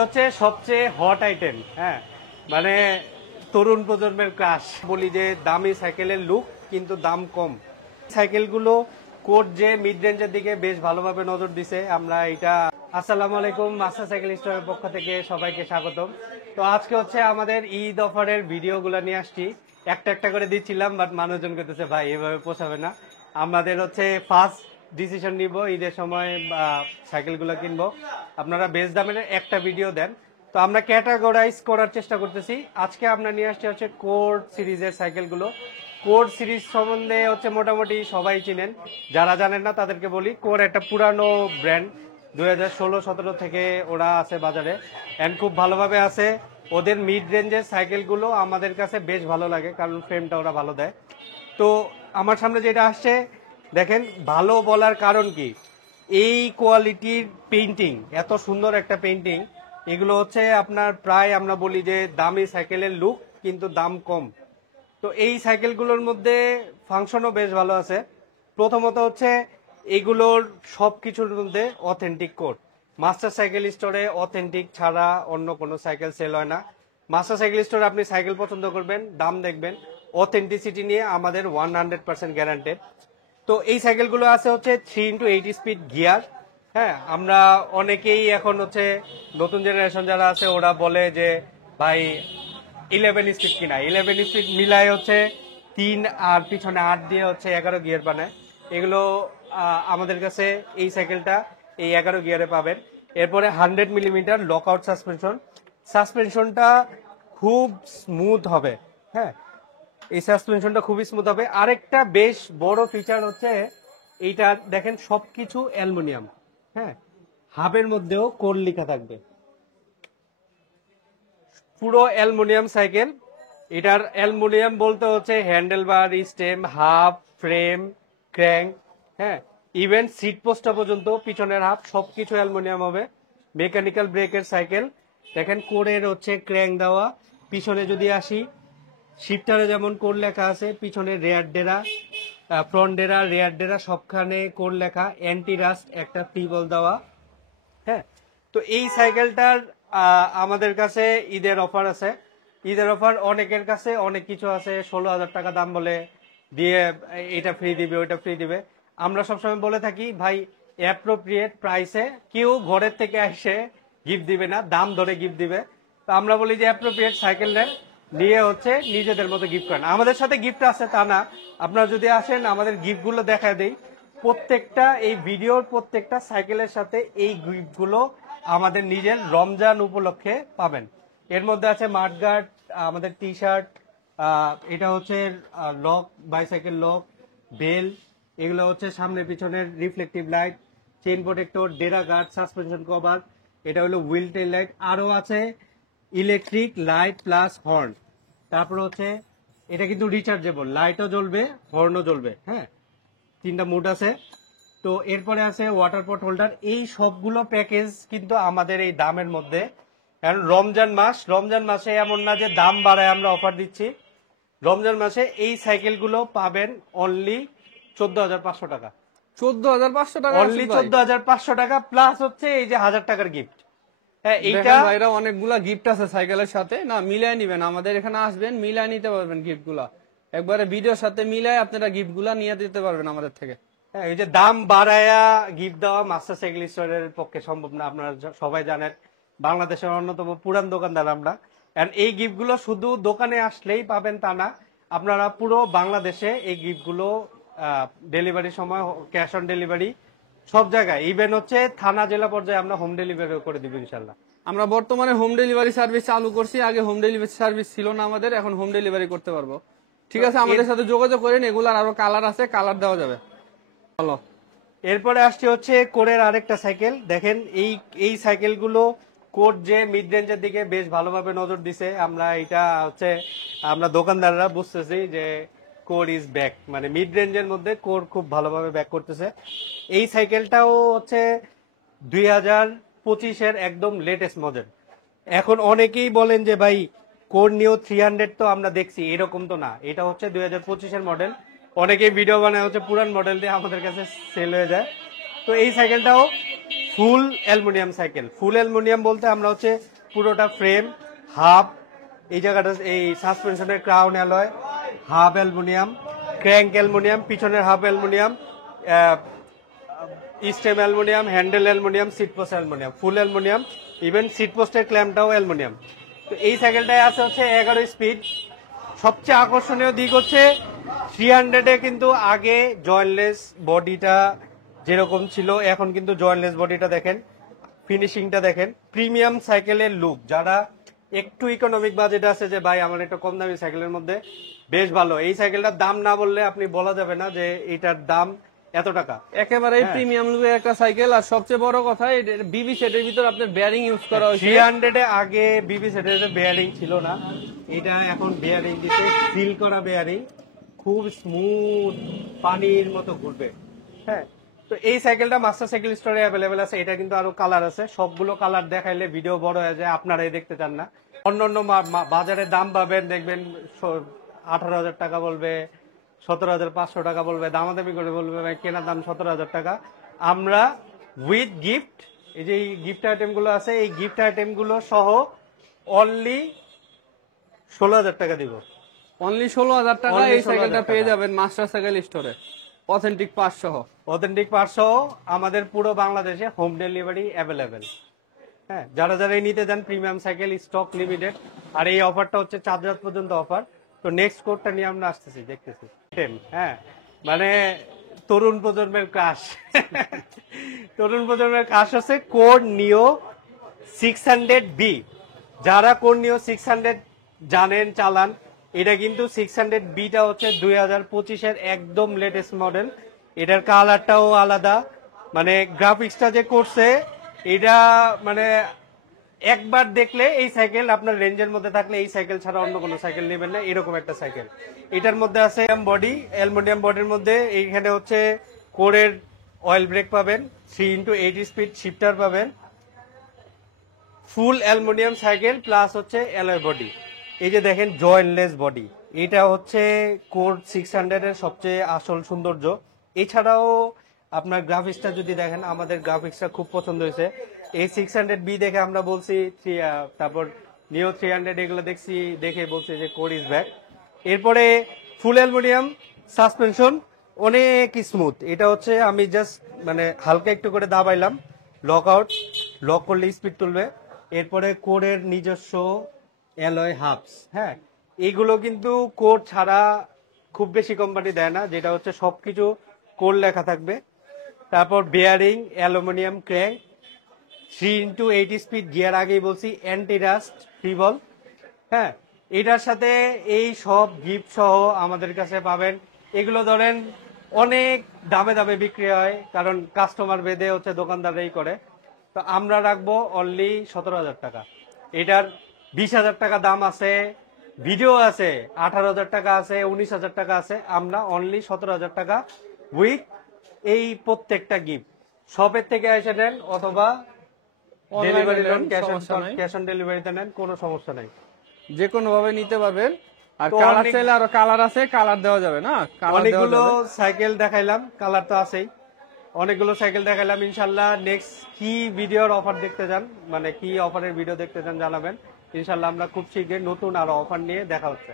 হচ্ছে সবচেয়ে hot item. হ্যাঁ, মানে তরুণ প্রজন্মের ক্রাশ বলি যে দামি সাইকেলের লুক কিন্তু দাম কম। সাইকেলগুলো কোড যে মিড রেঞ্জের দিকে বেশ ভালোভাবে নজর দিছে। আমরা এটা আসসালামু আলাইকুম, মাস্টার সাইকেল স্টোরের পক্ষ থেকে সবাইকে স্বাগতম। তো আজকে হচ্ছে আমাদের ঈদ অফারের ভিডিওগুলো নিয়ে আসছি। একটা একটা করে দিচ্ছিলাম, বাট মানুষজন করতেছে ভাই এভাবে পোষাবে না। আমাদের হচ্ছে ফার্স্ট ডিসিশন নিব ঈদের সময় সাইকেলগুলো কিনবো। আপনারা বেশ দামের একটা ভিডিও দেন, তো আমরা ক্যাটাগরাইজ করার চেষ্টা করতেছি। আজকে আমরা নিয়ে আসছি হচ্ছে কোড সিরিজের সাইকেলগুলো। কোড সিরিজ সম্বন্ধে হচ্ছে মোটামুটি সবাই চিনেন, যারা জানেন না তাদেরকে বলি। কোড একটা পুরানো ব্র্যান্ড, 2016-17 থেকে ওরা আছে বাজারে এন্ড খুব ভালোভাবে আছে। ওদের মিড রেঞ্জের সাইকেলগুলো আমাদের কাছে বেশ ভালো লাগে, কারণ ফ্রেমটা ওরা ভালো দেয়। তো আমার সামনে যেটা আসছে দেখেন, ভালো বলার কারণ কি, এই কোয়ালিটির পেইন্টিং, এত সুন্দর একটা পেইন্টিং, এগুলো হচ্ছে আপনার প্রায় আমরা বলি যে দামি সাইকেলের লুক কিন্তু দাম কম। তো এই সাইকেলগুলোর মধ্যে ফাংশনও বেশ ভালো আছে। প্রথমত হচ্ছে এগুলোর সবকিছুর মধ্যে অথেন্টিক কোড। মাস্টার সাইকেল স্টোরে অথেন্টিক ছাড়া অন্য কোনো সাইকেল সেল হয় না। মাস্টার সাইকেল স্টোরে আপনি সাইকেল পছন্দ করবেন, দাম দেখবেন, অথেন্টিসিটি নিয়ে আমাদের 100% গ্যারান্টেড। তো এই সাইকেলগুলো আছে হচ্ছে 3x8 স্পিড গিয়ার। হ্যাঁ, আমরা অনেকেই এখন হচ্ছে নতুন জেনারেশন যারা আছে ওরা বলে যে ভাই 11 স্পিড কিনা। 11 স্পিড মিলায় হচ্ছে 3 আর পিছনে 8 দিয়ে হচ্ছে 11 গিয়ার বানায়। এগুলো আমাদের কাছে এই সাইকেলটা এই 11 গিয়ারে পাবেন। এরপরে 100 মিলিমিটার লকআউট সাসপেনশন। সাসপেনশনটা খুব স্মুথ হবে। হ্যাঁ, এই সাসপেনশনটা খুবই স্মুথ হবে। আরেকটা বেশ বড় ফিচার হচ্ছে এইটা দেখেন, সবকিছু অ্যালুমিনিয়াম। হ্যাঁ, হাবের মধ্যেও কোড লেখা থাকবে। পুরো অ্যালুমিনিয়াম সাইকেল। এটার অ্যালুমিনিয়াম বলতে হচ্ছে হ্যান্ডেল বার, স্টেম, হাব, ফ্রেম, ক্র্যাঙ্ক, হ্যাঁ, ইভেন সিট পোস্টটা পর্যন্ত পিছনের হাব সবকিছু অ্যালুমিনিয়াম হবে। মেকানিক্যাল ব্রেকের সাইকেল। দেখেন কোডের হচ্ছে ক্র্যাঙ্ক দেওয়া। পিছনে যদি আসি, শিফটারে যেমন কোড লেখা আছে, পিছনে রেয়ার ডেরা, ফ্রন্ট ডেরা, রেয়ার ডেরা সবখানে কোড লেখা। অ্যান্টি রাস্ট একটা টিবল দেওয়া। হ্যাঁ, তো এই সাইকেলটার আমাদের কাছে ঈদের অফার আছে। ঈদের অফার অনেকের কাছে অনেক কিছু আছে, 16,000 টাকা দাম বলে দিয়ে এটা ফ্রি দিবে ওইটা ফ্রি দিবে। আমরা সবসময় বলে থাকি ভাই অ্যাপ্রোপ্রিয়েট প্রাইসে কেউ ঘরের থেকে এসে গিফট দিবে না, দাম ধরে গিফট দিবে। তো আমরা বলি যে অ্যাপ্রোপ্রিয়েট সাইকেল নেন, নিয়ে হচ্ছে নিজেদের মতো গিফট করেন। আমাদের সাথে গিফট আছে তা না, আপনারা যদি আসেন আমাদের গিফটগুলো দেখা দেই। প্রত্যেকটা এই ভিডিওর প্রত্যেকটা সাইকেলের সাথে এই গিফটগুলো আমাদের নিজের রমজান উপলক্ষে পাবেন। এর মধ্যে আছে মাঠগার্ড, আমাদের টি শার্ট, এটা হচ্ছে লক, বাইসাইকেল লক, বেল, এগুলো হচ্ছে সামনে পিছনের reflective light, chain protector, derailleur guard, suspension cover, এটা হলো হুইল টেল লাইট, আরো আছে ইলেকট্রিক লাইট প্লাস হর্ন। তারপর হচ্ছে এটা কিন্তু রিচার্জেবল, লাইটও জ্বলবে, হর্নও জ্বলবে। হ্যাঁ, 3টা মুড আছে। তো এরপরে আছে ওয়াটার পট হোল্ডার। এই সবগুলো প্যাকেজ কিন্তু আমাদের এই দামের মধ্যে, কারণ রমজান মাস, রমজান মাসে এমন না যে দাম বাড়ায় আমরা অফার দিচ্ছি। রমজান মাসে এই সাইকেলগুলো পাবেন অনলি 14,500 টাকা। 14,500 টাকা অনলি 14,500 টাকা প্লাস হচ্ছে এই যে 1000 টাকার গিফট। হ্যাঁ, এইটা ভাইরা অনেকগুলা গিফট আছে সাইকেলের সাথে, না মিলাই নিবেন, আমাদের এখানে আসবেন মিলাই নিতে পারবেন গিফট গুলা, একবারে ভিডিওর সাথে মিলাই আপনারা গিফট গুলা নিয়ে দিতে পারবেন আমাদের থেকে। হ্যাঁ, এই যে দাম বাড়ায়া গিফট দেওয়া মাস্টার সাইকেল স্টোরের পক্ষে সম্ভব না। আপনারা সবাই জানেন বাংলাদেশের অন্যতম পুরান দোকানদার আমরা। And এই গিফটগুলো শুধু দোকানে আসলেই পাবেন তা না, আপনারা পুরো বাংলাদেশে এই গিফটগুলো ডেলিভারির সময় ক্যাশ অন ডেলিভারি সব জায়গায়, ইভেন হচ্ছে থানা জেলা পর্যায়ে আমরা হোম ডেলিভারিও করে দিব ইনশাল্লাহ। আমরা বর্তমানে হোম ডেলিভারি সার্ভিস চালু করছি, আগে হোম ডেলিভারি সার্ভিস ছিল না আমাদের, এখন হোম ডেলিভারি করতে পারবো। ঠিক আছে, আমাদের সাথে যোগাযোগ করেন, এগুলার আরো কালার আছে, কালার দেওয়া যাবে। ভালো। এরপরে আসছে হচ্ছে কোরের আরেকটা সাইকেল। দেখেন এই এই সাইকেলগুলো কোর যে মিড রেঞ্জের দিকে বেশ ভালোভাবে নজর দিছে। আমরা এটা হচ্ছে আমরা দোকানদাররা বুঝতেছি যে কোর ইজ ব্যাক, মানে মিড রেঞ্জের মধ্যে কোর খুব ভালোভাবে ব্যাক করতেছে। এই সাইকেলটাও হচ্ছে 2025-এর একদম লেটেস্ট মডেল। এখন অনেকেই বলেন যে ভাই কোর নিও 300 তো আমরা দেখছি, এরকম তো না, এটা হচ্ছে 2025-এর মডেল। অনেকেই ভিডিও বানায় হচ্ছে পুরান মডেল দিয়ে, আমাদের কাছে সেল হয়ে যায়। তো এই সাইকেলটাও full aluminium cycle. Full aluminium বলতে আমরা হচ্ছে পুরোটা ফ্রেম, হাফ, এই জায়গাটা এই সাসপেনশনের crown alloy, half aluminium, crank aluminium, পিছনের half aluminium, stem aluminium, handle aluminium, seat post aluminium, full aluminium, even seat পোস্টের ক্ল্যাম্পটাও অ্যালুমিনিয়াম। তো এই সাইকেলটায় আছে হচ্ছে 11 স্পিড। সবচেয়ে আকর্ষণীয় দিক হচ্ছে 300-এ কিন্তু আগে জয়েন্টলেস বডিটা যেরকম ছিল, এখন কিন্তু জয়েন্টলেস বডিটা দেখেন, ফিনিশিংটা দেখেন, প্রিমিয়াম সাইকেলের লুক। যারা একটু ইকোনমিক বাজেট আছে যে ভাই আমার একটু কম দামি সাইকেলের মধ্যে বেশ ভালো, এই সাইকেলটার দাম না বললে আপনি বলা যাবে না যে এটার দাম এত টাকা। একেবারে প্রিমিয়াম লুকের একটা সাইকেল। আর সবচেয়ে বড় কথা, বিবি সেটের ভিতর আপনার বেয়ারিং ইউজ করা হয়েছে। 300-এ আগে বিবি সেটের বেয়ারিং ছিল না, এটা এখন বেয়ারিং দিতে, সিল করা বেয়ারিং, খুব স্মুথ, পানির মতো ঘুরবে। হ্যাঁ, তো এই সাইকেলটা মাস্টার সাইকেল স্টোরে অ্যাভেলেবেল আছে। এটা কিন্তু আরো কালার আছে, সবগুলো কালার দেখাইলে ভিডিও বড় হয়ে যায়, আপনারাই দেখতে চান না। অন্যান্য বাজারে দাম পাবেন, দেখবেন 18,000 টাকা বলবে, 17,500 টাকা বলবে, দামাদামি করে বলবে ভাই কেনার দাম 17,000 টাকা। আমরা উইথ গিফট, এই যে গিফট আইটেম গুলো আছে, এই গিফট আইটেম গুলো সহ অনলি 16,000 টাকা দিব। অনলি 16,000 টাকা Only এই সাইকেলটা 16,000 পেয়ে টাকা। যাবেন মাস্টার সাইকেল স্টোরে, অথেন্টিক পার্ট সহ। অথেন্টিক পার্ট সহ আমাদের পুরো বাংলাদেশে হোম ডেলিভারি অ্যাভেলেবেল। হ্যাঁ, যারা যারা এই নিতে যান, প্রিমিয়াম সাইকেল স্টক লিমিটেড। আর এই অফারটা হচ্ছে 4 রাত পর্যন্ত অফার। তো নেক্সট কোডটা নিয়ে আমরা আসতেছি, দেখতেছি। হ্যাঁ, মানে তরুণ প্রজন্মের ক্রাশ। তরুণ প্রজন্মের ক্রাশ হচ্ছে কোড নিও 600B। যারা কোড নিও 600 জানেন, চালান, এটা কিন্তু 600Bটা হচ্ছে 2025-এর একদম লেটেস্ট মডেল। এটার কালারটাও আলাদা, মানে গ্রাফিক্সটা যে করছে এটা, মানে একবার দেখলে এই সাইকেল আপনার রেঞ্জের মধ্যে থাকলে এই সাইকেল ছাড়া অন্য কোনো সাইকেল নেবেন না, এরকম একটা সাইকেল। এটার মধ্যে আছে বডি, অ্যালুমিনিয়াম বডির মধ্যে। এইখানে হচ্ছে কোরের অয়েল ব্রেক পাবেন, 3x8 স্পিড শিফটার পাবেন, ফুল অ্যালুমিনিয়াম সাইকেল প্লাস হচ্ছে অ্যালয় বডি। এই যে দেখেন জয়েন্টলেস বডি, এটা হচ্ছে কোর 600-এর সবচেয়ে আসল সৌন্দর্য। এছাড়াও আপনার গ্রাফিক্সটা যদি দেখেন, আমাদের গ্রাফিক্সটা খুব পছন্দ হয়েছে। এই 600B দেখে আমরা বলছি, তারপর নিও 300 এগুলো দেখছি, দেখে বলছি যে কোর ইজ ব্যাক। এরপরে ফুল অ্যালুমিনিয়াম সাসপেনশন, অনেক স্মুথ। এটা হচ্ছে আমি জাস্ট মানে হালকা একটু করে দাবাইলাম, লক আউট, লক করলে স্পিড তুলবে। এরপরে কোরের নিজস্ব অ্যালয় হাবস। হ্যাঁ, এইগুলো কিন্তু কোর ছাড়া খুব বেশি কোম্পানি দেয় না, যেটা হচ্ছে সবকিছু কোর লেখা থাকবে। তারপর bearing, aluminium crank, 3x8 speed gear, আগেই বলছি, অ্যান্টি রাস্ট ফ্রি বল। হ্যাঁ, এটার সাথে এই সব গিফট সহ আমাদের কাছে পাবেন। এগুলো ধরেন অনেক দামে দামে বিক্রি হয়, কারণ কাস্টমার বেঁধে হচ্ছে দোকানদাররাই করে। তো আমরা রাখবো অনলি 17,000 টাকা। এটার 20,000 টাকা দাম আছে, ভিডিও আছে 18,000 টাকা আছে, 19,000 টাকা আছে। আমরা অনলি 17,000 টাকা উইথ এই প্রত্যেকটা গিফট। শপের থেকে এসে নেন অথবা ডেলিভারি নেন, ক্যাশ অন ডেলিভারিতে নেন, কোনো সমস্যা নাই, যে কোনো ভাবে নিতে পারবেন। আর তো কালার অনেক- চাইলে আরো কালার আছে, কালার দেওয়া যাবে না? কালার দেওয়া অনেকগুলো যাবে। সাইকেল দেখাইলাম, কালার তো আছেই, অনেকগুলো সাইকেল দেখাইলাম। ইনশাল্লাহ নেক্সট কি ভিডিওর অফার দেখতে চান, মানে কি অফারের ভিডিও দেখতে চান জানাবেন। ইনশাল্লাহ আমরা খুব শীঘ্রই নতুন আরো অফার নিয়ে দেখা হচ্ছে।